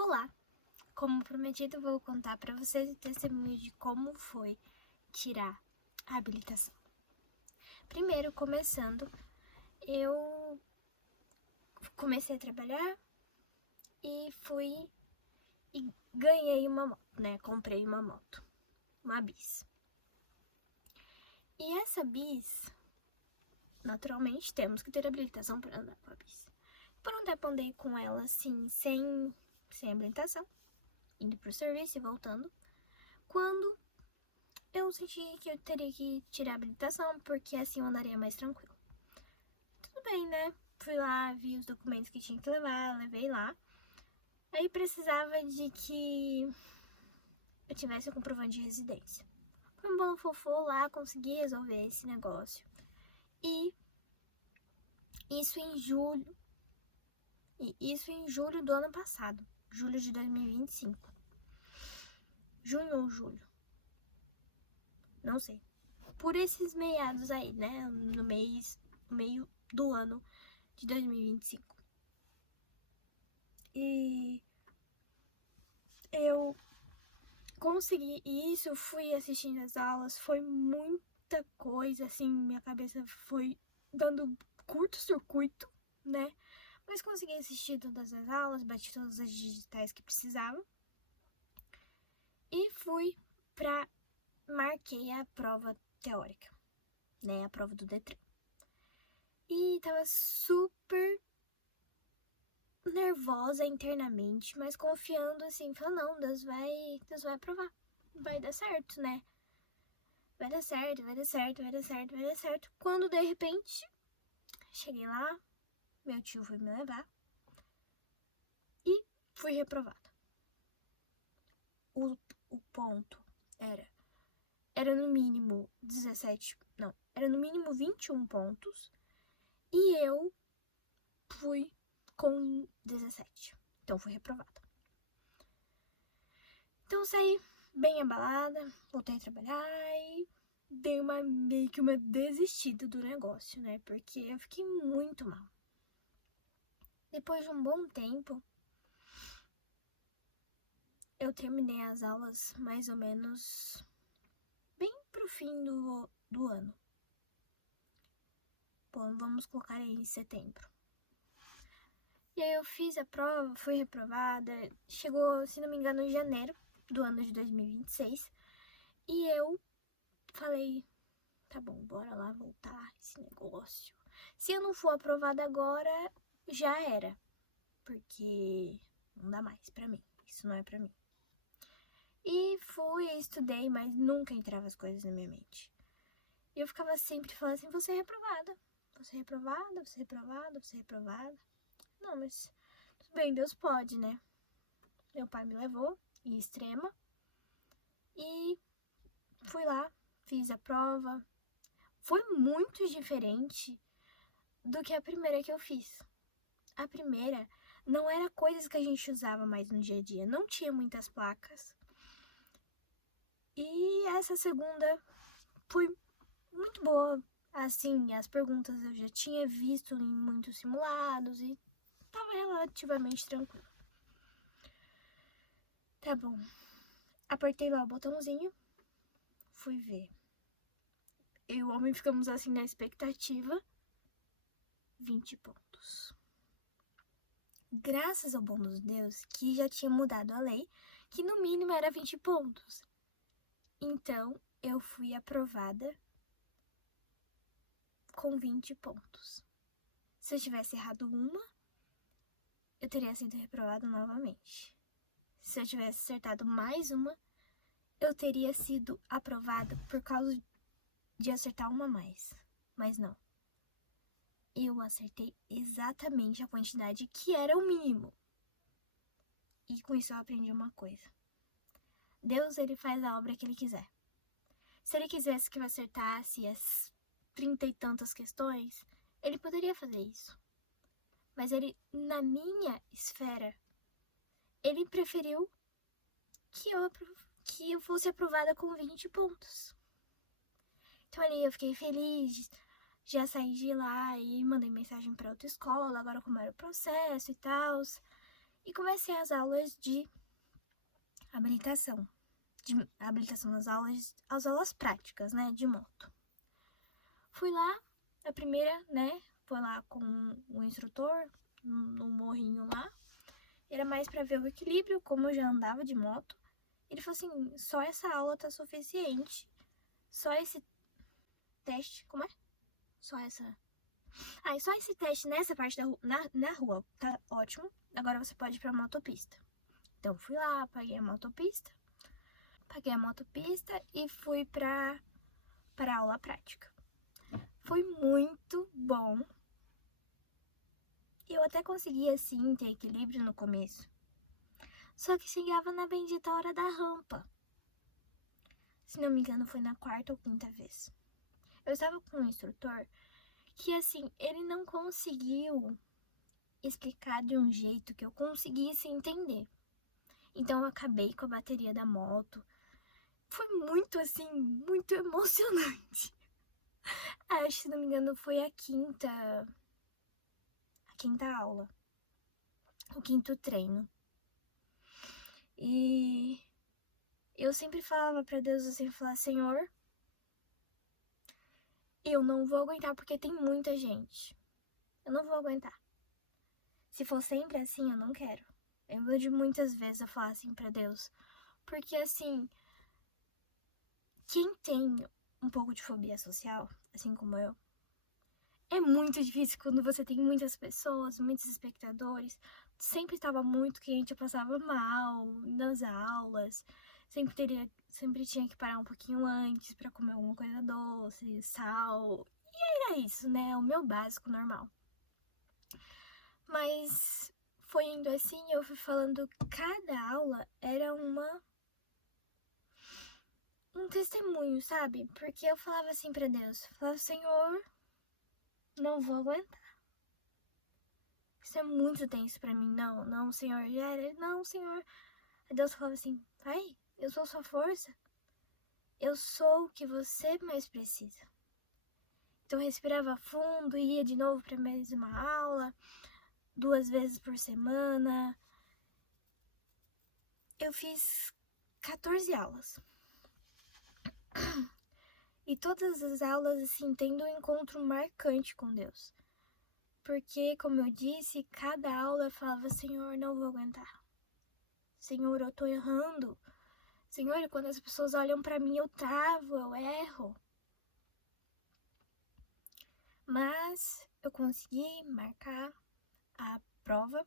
Olá! Como prometido, vou contar para vocês o testemunho de como foi tirar a habilitação. Primeiro, começando, eu comecei a trabalhar e fui e ganhei uma moto, né? Comprei uma moto, uma bis. E essa bis, naturalmente, temos que ter habilitação para andar com a bis. Por um tempo andei com ela assim, sem habilitação, indo pro serviço e voltando. Quando eu senti que eu teria que tirar a habilitação, porque assim eu andaria mais tranquilo. Tudo bem, né? Fui lá, vi os documentos que tinha que levar, levei lá. Aí precisava de que eu tivesse o comprovante de residência. Foi um bom fofô lá, consegui resolver esse negócio. E isso em julho. Isso em julho do ano passado. Julho de 2025. Junho ou julho. Não sei. Por esses meados aí, né? No meio do ano de 2025. E eu consegui isso, fui assistindo as aulas, foi muita coisa, assim, minha cabeça foi dando curto-circuito, né? Mas consegui assistir todas as aulas, bati todas as digitais que precisava. E marquei a prova teórica, né? A prova do Detran. E tava super nervosa internamente, mas confiando assim, falando, não, Deus vai aprovar. Vai dar certo, né? Vai dar certo, vai dar certo, vai dar certo, vai dar certo. Quando de repente, cheguei lá, meu tio foi me levar e fui reprovada. O ponto era no mínimo 17, não, era no mínimo 21 pontos e eu fui com 17. Então fui reprovada. Então saí bem abalada, voltei a trabalhar e dei meio que uma desistida do negócio, né? Porque eu fiquei muito mal. Depois de um bom tempo, eu terminei as aulas mais ou menos bem pro fim do ano. Bom, vamos colocar aí em setembro. E aí eu fiz a prova, fui reprovada, chegou, se não me engano, em janeiro do ano de 2026. E eu falei, tá bom, bora lá voltar esse negócio. Se eu não for aprovada agora, já era. Porque não dá mais pra mim, isso não é pra mim. E estudei, mas nunca entrava as coisas na minha mente. E eu ficava sempre falando assim, você é reprovada, você é reprovada, você é reprovada, você é reprovada. Não, mas tudo bem, Deus pode, né? Meu pai me levou em Extrema e fui lá, fiz a prova. Foi muito diferente do que a primeira que eu fiz. A primeira não era coisas que a gente usava mais no dia a dia, não tinha muitas placas. E essa segunda foi muito boa. Assim, as perguntas eu já tinha visto em muitos simulados e tava relativamente tranquilo. Tá bom. Apertei lá o botãozinho, fui ver. Eu e o homem ficamos assim na expectativa. 20 pontos. Graças ao bom dos Deus que já tinha mudado a lei, que no mínimo era 20 pontos. Então, eu fui aprovada com 20 pontos. Se eu tivesse errado uma, eu teria sido reprovada novamente. Se eu tivesse acertado mais uma, eu teria sido aprovada por causa de acertar uma a mais. Mas não. Eu acertei exatamente a quantidade que era o mínimo. E com isso eu aprendi uma coisa. Deus, ele faz a obra que ele quiser. Se ele quisesse que eu acertasse as 30 e tantas questões, ele poderia fazer isso. Mas ele, na minha esfera, ele preferiu que eu fosse aprovada com 20 pontos. Então ali eu fiquei feliz, já saí de lá e mandei mensagem para outra escola, agora como era o processo e tal. E comecei as aulas de habilitação. As aulas práticas, né, de moto. Fui lá, a primeira, né, foi lá com o instrutor, no morrinho lá. Era mais pra ver o equilíbrio, como eu já andava de moto. Ele falou assim, só essa aula tá suficiente. Só esse teste, como é? Só esse teste nessa parte na rua, tá ótimo. Agora você pode ir pra motopista. Então fui lá, paguei a motopista e fui pra aula prática. Foi muito bom. Eu até consegui, assim, ter equilíbrio no começo. Só que chegava na bendita hora da rampa. Se não me engano, foi na 4ª ou 5ª vez. Eu estava com um instrutor que, assim, ele não conseguiu explicar de um jeito que eu conseguisse entender. Então, eu acabei com a bateria da moto. Foi muito, assim, muito emocionante. Acho, se não me engano, foi a quinta aula. O 5º treino. E eu sempre falava pra Deus, assim, falar, Senhor, eu não vou aguentar porque tem muita gente. Eu não vou aguentar. Se for sempre assim, eu não quero. Eu lembro de muitas vezes eu falar assim pra Deus. Porque, assim, quem tem um pouco de fobia social, assim como eu, é muito difícil quando você tem muitas pessoas, muitos espectadores. Sempre estava muito quente, eu passava mal nas aulas. Sempre tinha que parar um pouquinho antes pra comer alguma coisa doce, sal. E era isso, né? O meu básico normal. Mas foi indo assim, eu fui falando, cada aula era um testemunho, sabe? Porque eu falava assim pra Deus, falava, Senhor, não vou aguentar. Isso é muito tenso pra mim. Não, Senhor, já era. Não, Senhor. Aí Deus falava assim, vai, eu sou sua força. Eu sou o que você mais precisa. Então eu respirava fundo, ia de novo pra mesma aula, 2 vezes por semana. Eu fiz 14 aulas. E todas as aulas, assim, tendo um encontro marcante com Deus. Porque, como eu disse, cada aula eu falava, Senhor, não vou aguentar. Senhor, eu tô errando. Senhor, quando as pessoas olham pra mim, eu travo, eu erro. Mas eu consegui marcar a prova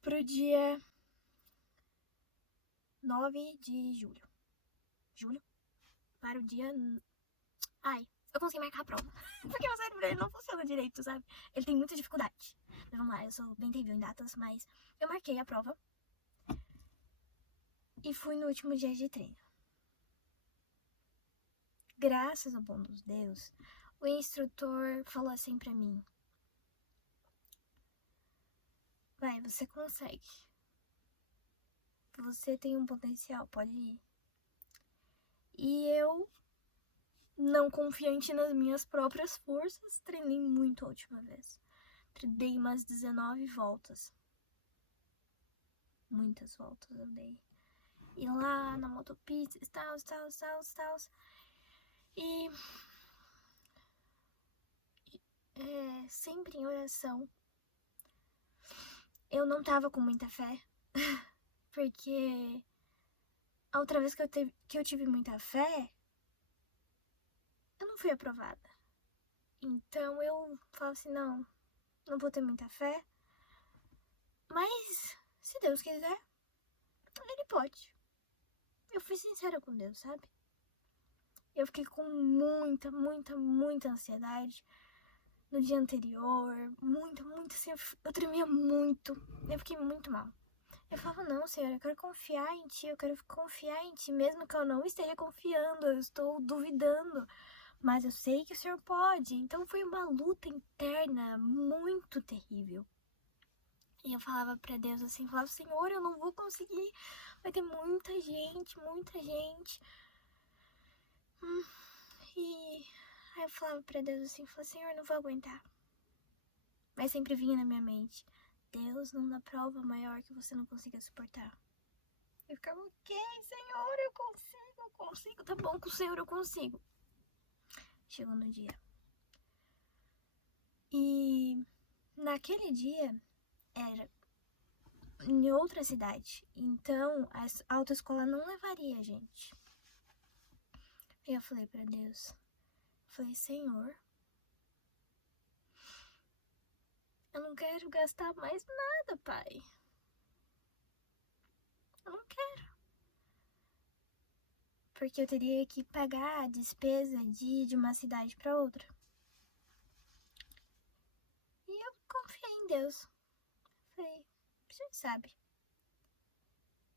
pro dia 9 de julho. Para o dia... eu consegui marcar a prova. Porque meu cérebro ele não funciona direito, sabe? Ele tem muita dificuldade. Mas vamos lá, eu sou bem terrível em datas, mas eu marquei a prova. E fui no último dia de treino. Graças ao bom Deus, o instrutor falou assim pra mim. Vai, você consegue. Você tem um potencial, pode ir. E eu, não confiante nas minhas próprias forças, treinei muito a última vez. Dei umas 19 voltas. Muitas voltas eu dei. E lá na motopista, tal. E sempre em oração. Eu não tava com muita fé, porque a outra vez que eu tive muita fé, eu não fui aprovada. Então eu falo assim, não vou ter muita fé, mas se Deus quiser, Ele pode. Eu fui sincera com Deus, sabe? Eu fiquei com muita ansiedade no dia anterior, muito, assim, eu tremia muito, eu fiquei muito mal. Eu falava, não, Senhor, eu quero confiar em Ti, mesmo que eu não esteja confiando, eu estou duvidando, mas eu sei que o Senhor pode. Então foi uma luta interna muito terrível. E eu falava pra Deus assim, Senhor, eu não vou conseguir, vai ter muita gente. E aí eu falava pra Deus assim, Senhor, eu não vou aguentar. Mas sempre vinha na minha mente: Deus não dá prova maior que você não consiga suportar. Eu ficava: ok, Senhor, eu consigo, tá bom, com o Senhor eu consigo. Chegou no dia. E naquele dia era em outra cidade. Então a autoescola não levaria a gente. E eu falei pra Deus, falei: Senhor, eu não quero gastar mais nada, Pai. Eu não quero. Porque eu teria que pagar a despesa de ir de uma cidade pra outra. E eu confiei em Deus. Falei: você sabe.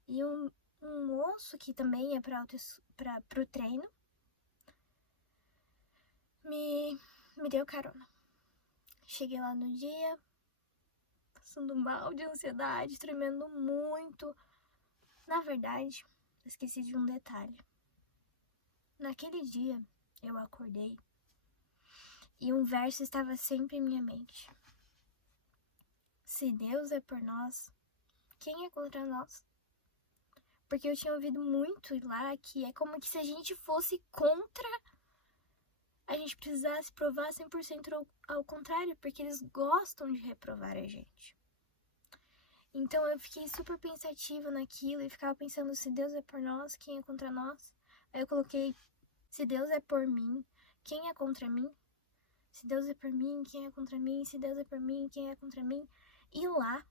E um moço que também ia pro treino me deu carona. Cheguei lá no dia, passando mal de ansiedade, tremendo muito. Na verdade, esqueci de um detalhe. Naquele dia, eu acordei e um verso estava sempre em minha mente. Se Deus é por nós, quem é contra nós? Porque eu tinha ouvido muito lá que é como que se a gente fosse contra, a gente precisasse provar 100% ao contrário, porque eles gostam de reprovar a gente. Então eu fiquei super pensativa naquilo e ficava pensando: se Deus é por nós, quem é contra nós? Aí eu coloquei: se Deus é por mim, quem é contra mim? Se Deus é por mim, quem é contra mim? Se Deus é por mim, quem é contra mim? E lá,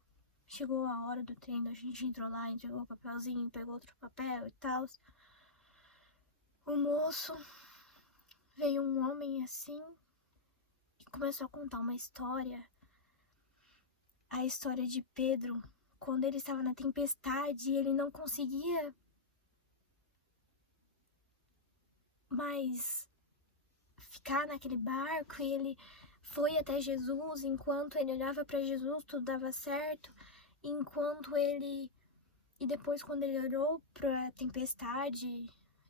chegou a hora do treino, a gente entrou lá, entregou o papelzinho, pegou outro papel e tal. O moço, veio um homem assim e começou a contar uma história. A história de Pedro, quando ele estava na tempestade, ele não conseguia mais ficar naquele barco e ele foi até Jesus. Enquanto ele olhava para Jesus, tudo dava certo. E depois, quando ele olhou para a tempestade,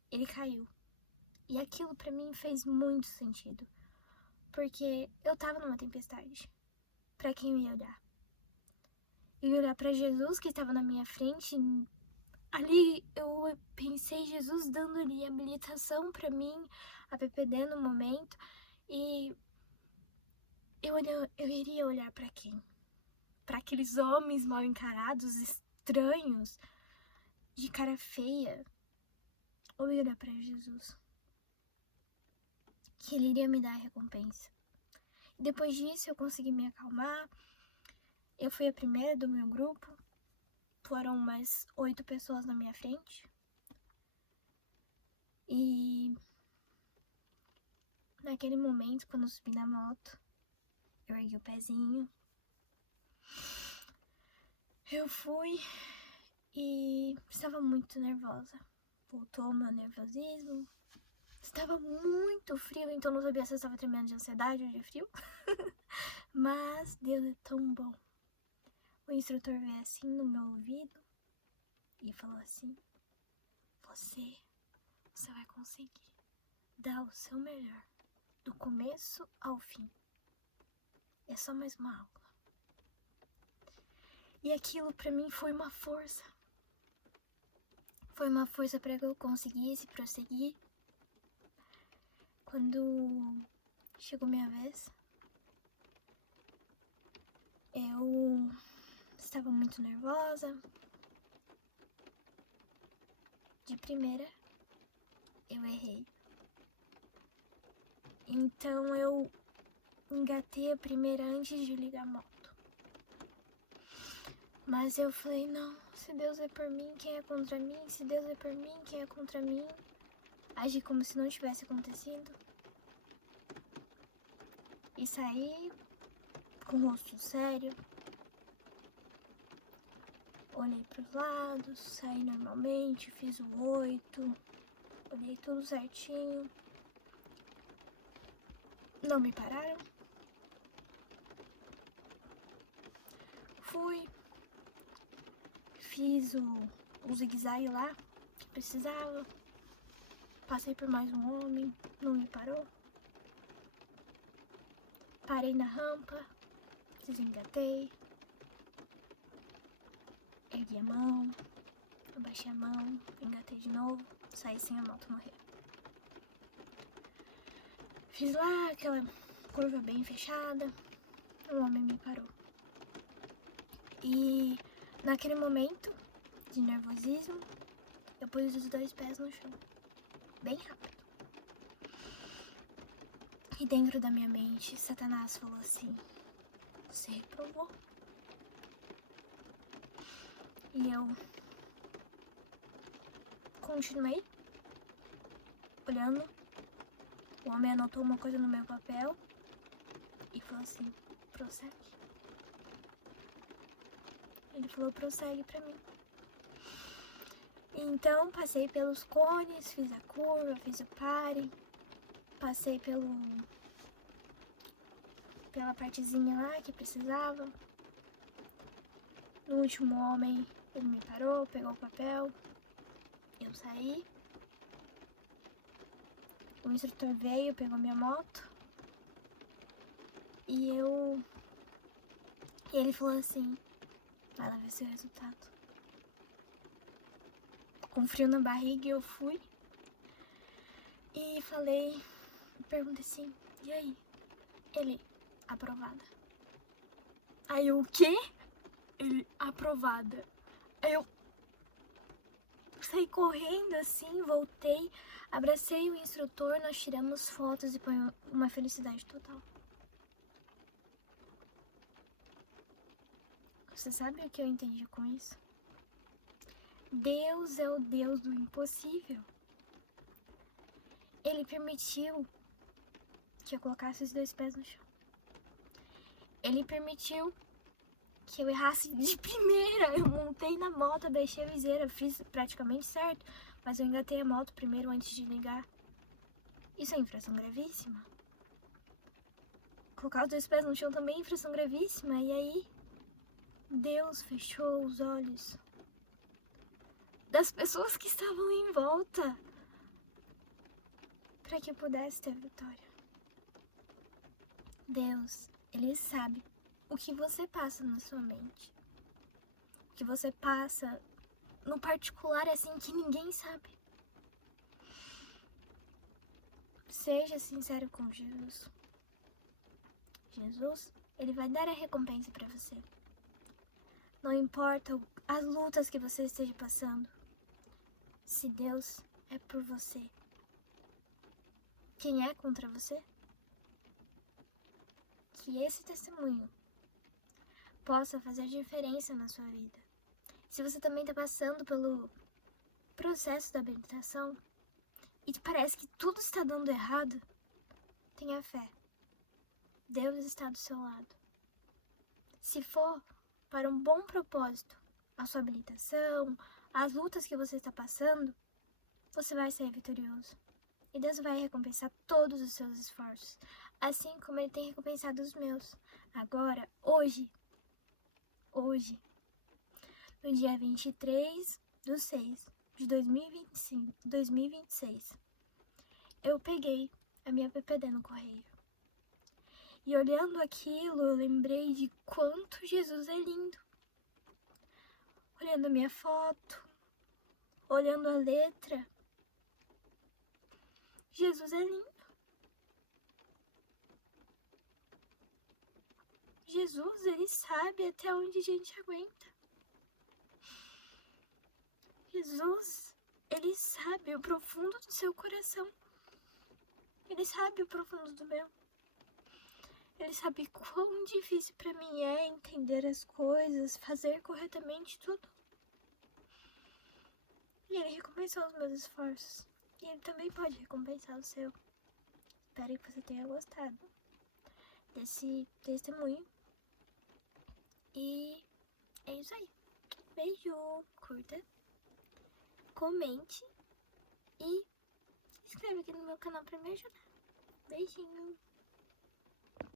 ele caiu. E aquilo para mim fez muito sentido, porque eu tava numa tempestade. Para quem eu ia olhar? Eu ia olhar para Jesus que estava na minha frente. Ali eu pensei Jesus dando-lhe habilitação para mim, a PPD no momento, e eu iria olhar para quem? Para aqueles homens mal encarados, estranhos, de cara feia? Ou eu ia olhar para Jesus, que ele iria me dar a recompensa? E depois disso eu consegui me acalmar. Eu fui a primeira do meu grupo. Foram umas 8 pessoas na minha frente. E naquele momento, quando eu subi na moto, eu ergui o pezinho. Eu fui e estava muito nervosa. Voltou o meu nervosismo. Estava muito frio, então não sabia se eu estava tremendo de ansiedade ou de frio. Mas Deus é tão bom. O instrutor veio assim no meu ouvido e falou assim: Você vai conseguir dar o seu melhor, do começo ao fim. É só mais uma aula. E aquilo pra mim foi uma força. Foi uma força para que eu conseguisse prosseguir. Quando chegou minha vez, eu estava muito nervosa. De primeira, eu errei. Então eu engatei a primeira antes de ligar a moto. Mas eu falei: não, se Deus é por mim, quem é contra mim? Se Deus é por mim, quem é contra mim? Agi como se não tivesse acontecido. E saí com o rosto sério. Olhei pros lados, saí normalmente, fiz o 8, olhei tudo certinho. Não me pararam. Fui, fiz o zigue-zague lá que precisava. Passei por mais um homem, não me parou. Parei na rampa, desengatei, ergui a mão, abaixei a mão, engatei de novo, saí sem a moto morrer. Fiz lá aquela curva bem fechada, o homem me parou. E naquele momento de nervosismo, eu pus os 2 pés no chão, bem rápido. E dentro da minha mente, Satanás falou assim: você reprovou. E eu continuei olhando. O homem anotou uma coisa no meu papel e falou assim: prossegue. Ele falou: prossegue pra mim. Então passei pelos cones, fiz a curva, fiz o pare, passei pela partezinha lá que precisava. No último homem, ele me parou, pegou o papel, eu saí. O instrutor veio, pegou minha moto e ele falou assim: vai lá ver seu resultado. Com frio na barriga eu fui e perguntei assim: e aí? Ele: aprovada. Aí eu: o quê? Ele: aprovada. Aí eu saí correndo assim, voltei, abracei o instrutor, nós tiramos fotos e foi uma felicidade total. Você sabe o que eu entendi com isso? Deus é o Deus do impossível. Ele permitiu que eu colocasse os 2 pés no chão. Ele permitiu que eu errasse de primeira. Eu montei na moto, abaixei a viseira, fiz praticamente certo, mas eu engatei a moto primeiro antes de ligar. Isso é infração gravíssima. Colocar os 2 pés no chão também é infração gravíssima. E aí, Deus fechou os olhos das pessoas que estavam em volta para que eu pudesse ter vitória. Deus, Ele sabe o que você passa na sua mente. O que você passa no particular, assim, que ninguém sabe. Seja sincero com Jesus. Jesus, Ele vai dar a recompensa para você. Não importa as lutas que você esteja passando. Se Deus é por você, quem é contra você? Que esse testemunho possa fazer diferença na sua vida. Se você também está passando pelo processo da habilitação e parece que tudo está dando errado, tenha fé. Deus está do seu lado. Se for para um bom propósito, a sua habilitação, as lutas que você está passando, você vai ser vitorioso. E Deus vai recompensar todos os seus esforços, assim como Ele tem recompensado os meus. Agora, hoje, no dia 23/6/2026, eu peguei a minha PPD no correio. E olhando aquilo, eu lembrei de quanto Jesus é lindo. Olhando a minha foto, olhando a letra, Jesus é lindo. Jesus, Ele sabe até onde a gente aguenta. Jesus, Ele sabe o profundo do seu coração. Ele sabe o profundo do meu. Ele sabe quão difícil para mim é entender as coisas, fazer corretamente tudo. E Ele recompensou os meus esforços. E Ele também pode recompensar o seu. Espero que você tenha gostado desse testemunho. E é isso aí. Beijo, curta, comente e se inscreve aqui no meu canal pra me ajudar. Beijinho!